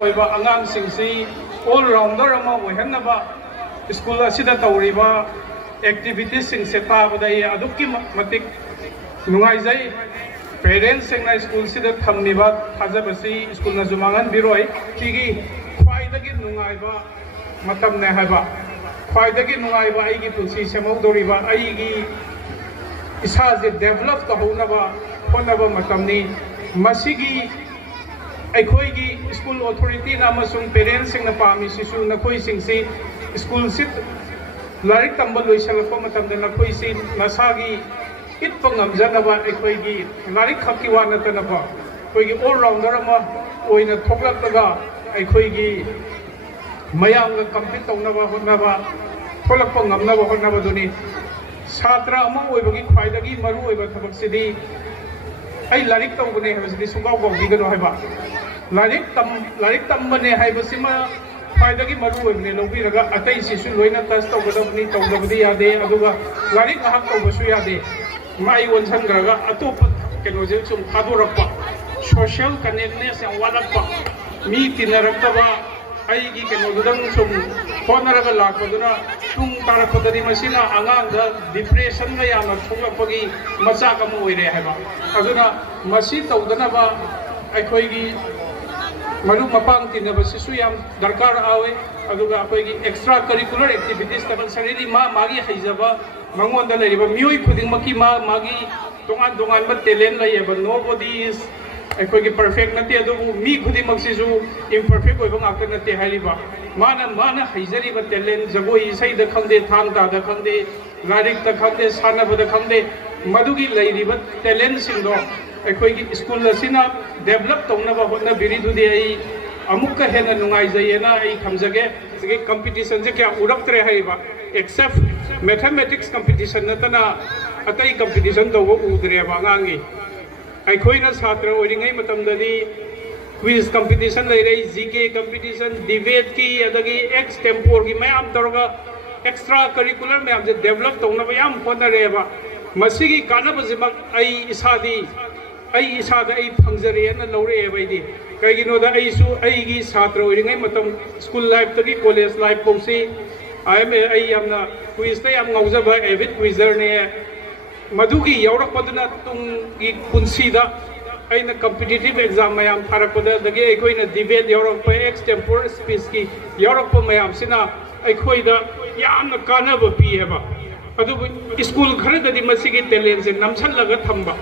all rounder school activities से ताबदुकीजै parents school से थमीब थाजबसी स्कूल मांगनबिरोय ख्वाइदगी नुंगाइबने ख्वाइदगी नुंगाइब आइगी पुंसी सेमौदोरिब आइगी इसाजे डेवलप तहौनब होनब मतमनी मसिगी अखोइगी स्कूल अथॉरिटी अमसुंग पेरेंट्स सिंगना पामिसिसु नखोइ सिंगसी स्कूल सिट लारिक तंब लोइसलप मतमद नखोइ सि नसागी इतप ngamjanaba अखोइगी लारिक खक्की वा नतनब अखोइगी ऑल राउंडर अमा ओइना थोक्लक्तगा अखोइगी मयामगा कम्पीट तौनब होनब थोलक्प ngamनब होनब दुनी छात्र अमा ओइबगी ख्वाइदगी मरु ओइब थबकसिदी आई लारिक तौबने हबसिदी सुगाव गौबिगनो हाइबा लारिक तंबने हाइबसिमा ख्वाइदगी मरु ओइबने लौबिरगा अतै सिसु लोइना टच तौगदबनी तौदबदी यादे अदुगा लारिक हक तौबसु यादे माइ वनसनग्रगा अतोप केनोजे सुम थादोरक्पा सोशल कनेक्टनेस या वालक्पा मी तिनरक्तबा आइगी केनोदंग सुम होनरगा लाकदुना तुंग तारखदरी मसिना आंगांग डिप्रेशन में याना थोलपगी मचाक अम ओइरे हाइबा अदुना मसि तौदनबा अखोइगी मरु मपांग तिनबसिसु याम दरकार आवे अदुगा अखोइगी एक्स्ट्रा करिकुलर एक्टिविटीज कंपलसरी मागी हैजबा मंगोंदा लेरिबा मियोइ खुदिंगमकी मागी तोंगान तोंगान टैलेंट लैयबा नोबडी इज अखोइगी परफेक्ट नते अदुबु मी खुदिंगमक्सिसु इम्परफेक्ट ओइबा ngakta nate हाइरिबा माना हैजरिबा टैलेंट जगोई इसैदा खंगदे थांगतादा खंगदे लारिकता खंगदे सानबदा खंगदे मदुगी लैरिबा टैलेंट सिंगदो अखोइगी स्कूल असिना डेवलप तौनबा होनबिरिदुदि आई अमुक हेन नुंगाइजयेना आई खमजगे सिगे कंपटीशन जे क्या उरक्तरे हाइबा एक्सेप्ट मैथमेटिक्स कंपटीशन नतना अतई कंपटीशन तौबो उद्रेबा अंगांगी अखोइना छात्र ओइरिङै मतमददि क्विज कंपटीशन लेरे जीके कंपटीशन डिबेट की अदगी एक्स टेम्पोर की मैम तौरगा एक्स्ट्रा करिकुलर मैम जे डेवलप तौनबा याम होनरेबा मसिगी कानबजिमक आई इसादा आई फंगजरेना लौरेबैदि कईगिनोदा आइसु आइगी छात्र ओइरिङै मतम स्कूल लाइफ तगी कॉलेज लाइफ पौसी आई यामना क्विज ता याम ngौजबा एविड क्विजर ने मधुगी यौरकपदना Tungi पुंसीदा अइना competitive exam मयाम थारकपदा दगे अखोइना debate यौरकप x टेम्पोर speech की यौरकप मयाम सिना अखोइदा यामना कानब पी हेबा अदुबु स्कूल खरददि मसिगी टैलेंट से नमसलगा थंबा